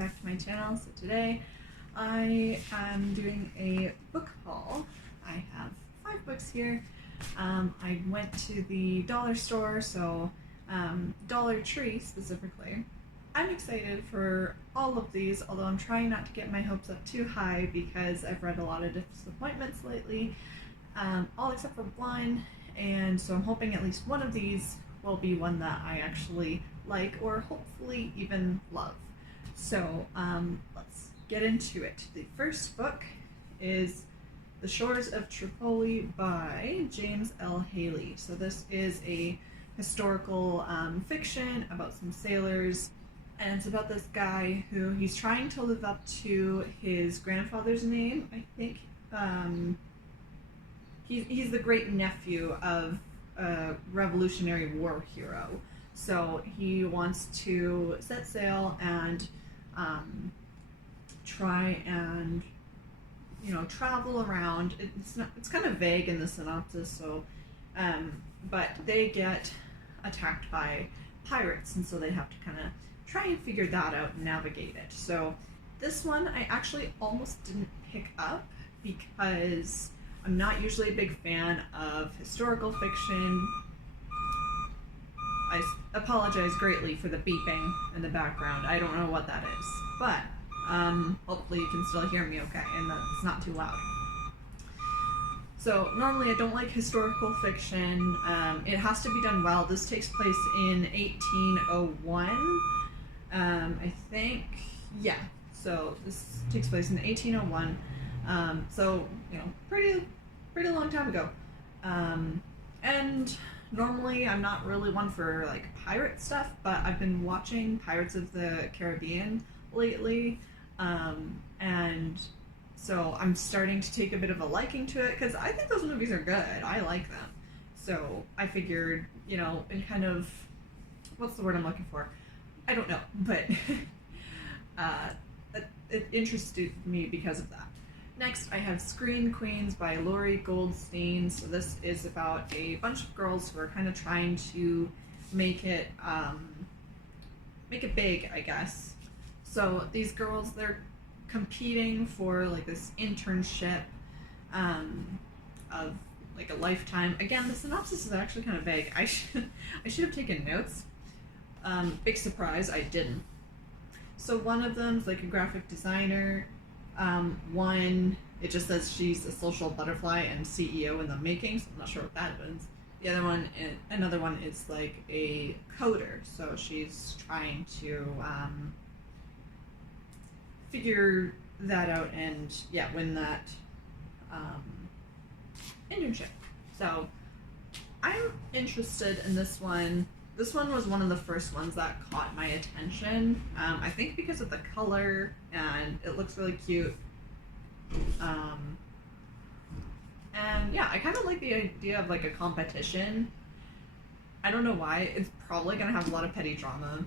back to my channel. So today I am doing a book haul. I have 5 books here. I went to the dollar store, so Dollar Tree specifically. I'm excited for all of these, although I'm trying not to get my hopes up too high because I've read a lot of disappointments lately, all except for one, and so I'm hoping at least one of these will be one that I actually like or hopefully even love. So let's get into it. The first book is The Shores of Tripoli by James L. Haley. So this is a historical fiction about some sailors, and it's about this guy who he's trying to live up to his grandfather's name. I think he's the great nephew of a Revolutionary War hero. So he wants to set sail and try and travel around. It's kind of vague in the synopsis, so but they get attacked by pirates, and so they have to kind of try and figure that out and navigate it. So this one I actually almost didn't pick up because I'm not usually a big fan of historical fiction. I apologize greatly for the beeping in the background. I don't know what that is, but hopefully you can still hear me okay and that it's not too loud. So normally I don't like historical fiction. It has to be done well. This takes place in 1801. I think, yeah. So this takes place in 1801. So pretty long time ago. And normally I'm not really one for like pirate stuff, but I've been watching Pirates of the Caribbean lately, and so I'm starting to take a bit of a liking to it because I think those movies are good. I like them. So I figured, and kind of, what's the word I'm looking for? I don't know, but it interested me because of that. Next, I have Screen Queens by Lori Goldstein. So this is about a bunch of girls who are kind of trying to make it big, I guess. So these girls, they're competing for like this internship of like a lifetime. Again, the synopsis is actually kind of vague. I should have taken notes. Big surprise, I didn't. So one of them's like a graphic designer. One, it just says she's a social butterfly and CEO in the making, so I'm not sure what that means. The other one, another one is like a coder, so she's trying to figure that out and win that internship. So I'm interested in this one. This one was one of the first ones that caught my attention. I think because of the color, and it looks really cute. And yeah, I kind of like the idea of like a competition. I don't know why. It's probably gonna have a lot of petty drama.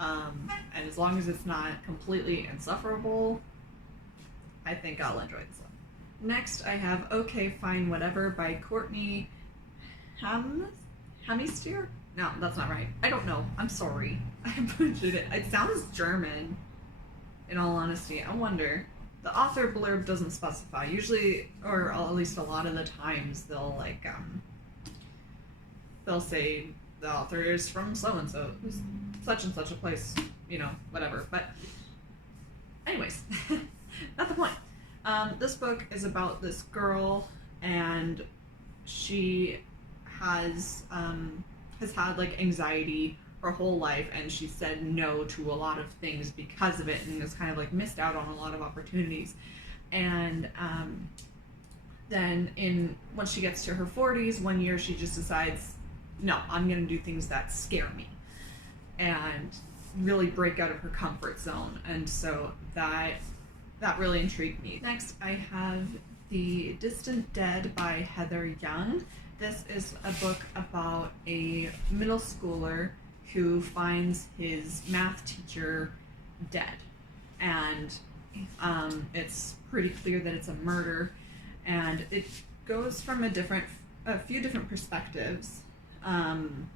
And as long as it's not completely insufferable, I think I'll enjoy this one. Next, I have Okay, Fine, Whatever by Courtney Hamistier? No, that's not right. I don't know. I'm sorry. I butchered it. It sounds German, in all honesty. I wonder. The author blurb doesn't specify. Usually, or at least a lot of the times, they'll like, they'll say the author is from so-and-so, such and such a place, whatever. But anyways, not the point. This book is about this girl, and she has had like anxiety her whole life, and she said no to a lot of things because of it, and has kind of like missed out on a lot of opportunities. And then once she gets to her 40s, one year she just decides, no, I'm gonna do things that scare me and really break out of her comfort zone. And so that really intrigued me. Next, I have The Distant Dead by Heather Young. This is a book about a middle schooler who finds his math teacher dead. And it's pretty clear that it's a murder. And it goes from a few different perspectives. And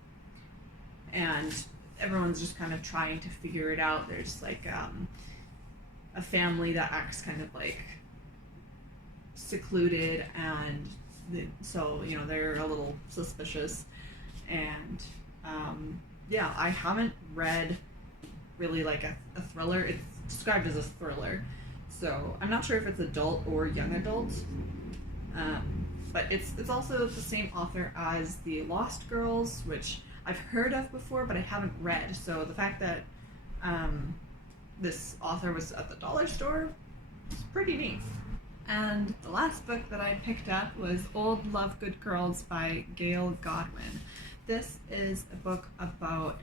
everyone's just kind of trying to figure it out. There's like a family that acts kind of like secluded, and so they're a little suspicious. And yeah, I haven't read really like a thriller. It's described as a thriller, so I'm not sure if it's adult or young adult. But it's also the same author as The Lost Girls, which I've heard of before, but I haven't read. So the fact that this author was at the dollar store is pretty neat. And the last book that I picked up was Old Lovegood Girls by Gail Godwin. This is a book about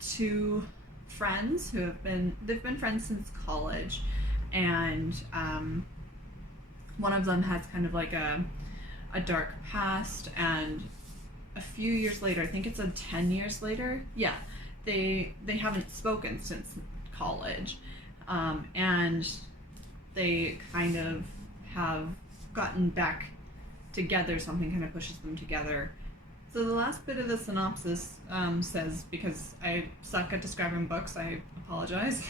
two friends they've been friends since college, and one of them has kind of like a dark past, and a few years later, I think it's 10 years later, yeah, they haven't spoken since college, and they kind of have gotten back together. Something kind of pushes them together. So the last bit of the synopsis says, because I suck at describing books, I apologize.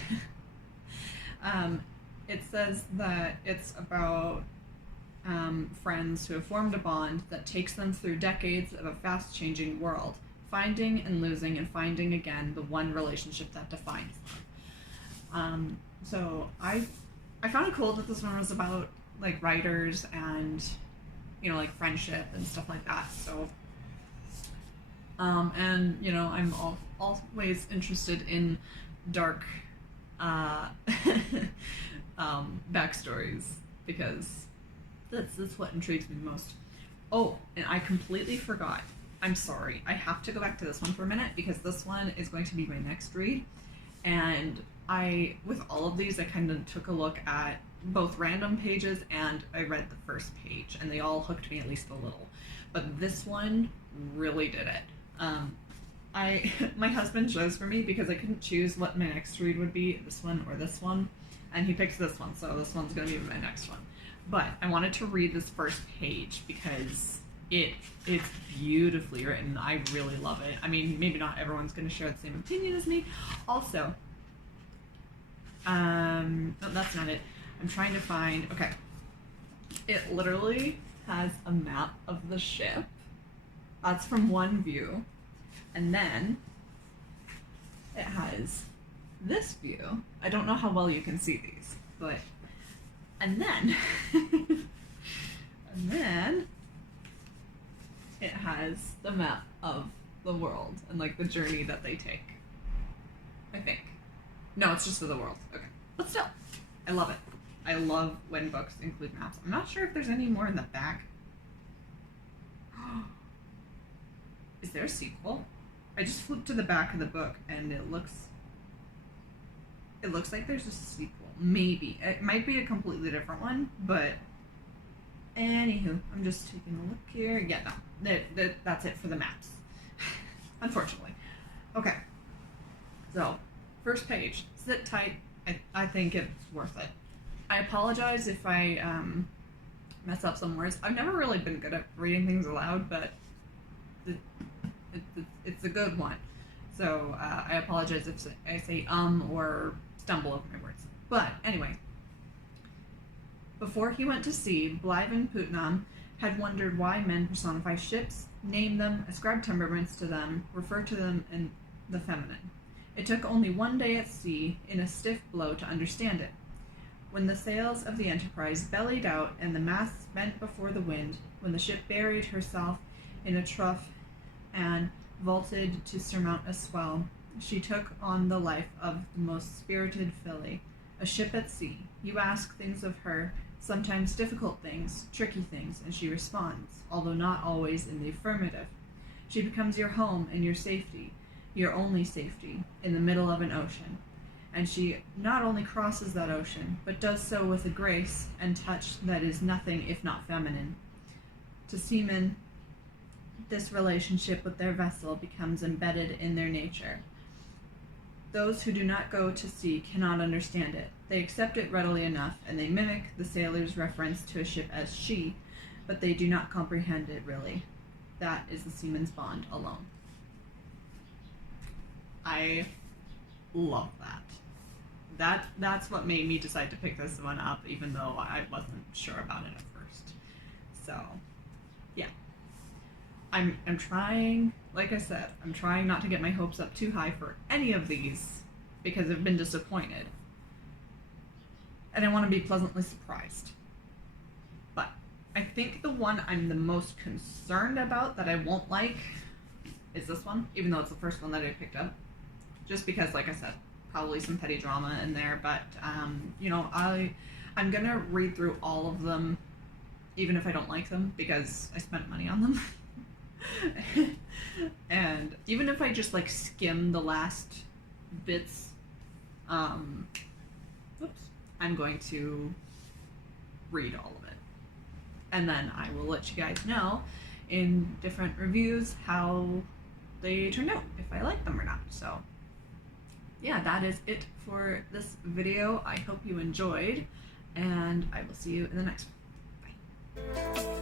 It says that it's about friends who have formed a bond that takes them through decades of a fast-changing world, finding and losing and finding again the one relationship that defines them. So I found it cool that this one was about like writers and like friendship and stuff like that. So and I'm always interested in dark backstories, because that's what intrigues me the most. Oh, and I completely forgot. I'm sorry. I have to go back to this one for a minute, because this one is going to be my next read. And with all of these, I kind of took a look at both random pages and I read the first page, and they all hooked me at least a little. But this one really did it. My husband chose for me because I couldn't choose what my next read would be, this one or this one, and he picks this one, so this one's going to be my next one. But I wanted to read this first page because it's beautifully written. I really love it. I mean, maybe not everyone's going to share the same opinion as me. Also, no, that's not it. I'm trying to find, okay. It literally has a map of the ship. That's from one view. And then it has this view. I don't know how well you can see these, but, and then, and then it has the map of the world and like the journey that they take, I think. No, it's just for the world. Okay. But still, I love it. I love when books include maps. I'm not sure if there's any more in the back. Is there a sequel? I just flipped to the back of the book and it looks like there's a sequel. Maybe. It might be a completely different one, but anywho, I'm just taking a look here. Yeah, no. That's it for the maps. Unfortunately. Okay. So, first page. Sit tight. I think it's worth it. I apologize if I mess up some words. I've never really been good at reading things aloud, but it's a good one. So I apologize if I say or stumble over my words. But anyway, before he went to sea, Blyven Putnam had wondered why men personify ships, name them, ascribe temperaments to them, refer to them in the feminine. It took only one day at sea in a stiff blow to understand it. When the sails of the Enterprise bellied out and the masts bent before the wind, when the ship buried herself in a trough and vaulted to surmount a swell, she took on the life of the most spirited filly. A ship at sea. You ask things of her, sometimes difficult things, tricky things, and she responds, although not always in the affirmative. She becomes your home and your safety, your only safety, in the middle of an ocean. And she not only crosses that ocean, but does so with a grace and touch that is nothing if not feminine. To seamen, this relationship with their vessel becomes embedded in their nature. Those who do not go to sea cannot understand it. They accept it readily enough, and they mimic the sailor's reference to a ship as she, but they do not comprehend it really. That is the seaman's bond alone. I love that. that's what made me decide to pick this one up, even though I wasn't sure about it at first. So, yeah. I'm trying, like I said, I'm trying not to get my hopes up too high for any of these because I've been disappointed. And I want to be pleasantly surprised. But I think the one I'm the most concerned about that I won't like is this one, even though it's the first one that I picked up. Just because, like I said, probably some petty drama in there, but you know, I'm gonna read through all of them, even if I don't like them, because I spent money on them. And even if I just like skim the last bits, I'm going to read all of it, and then I will let you guys know in different reviews how they turned out, if I like them or not. So yeah, that is it for this video. I hope you enjoyed, and I will see you in the next one. Bye.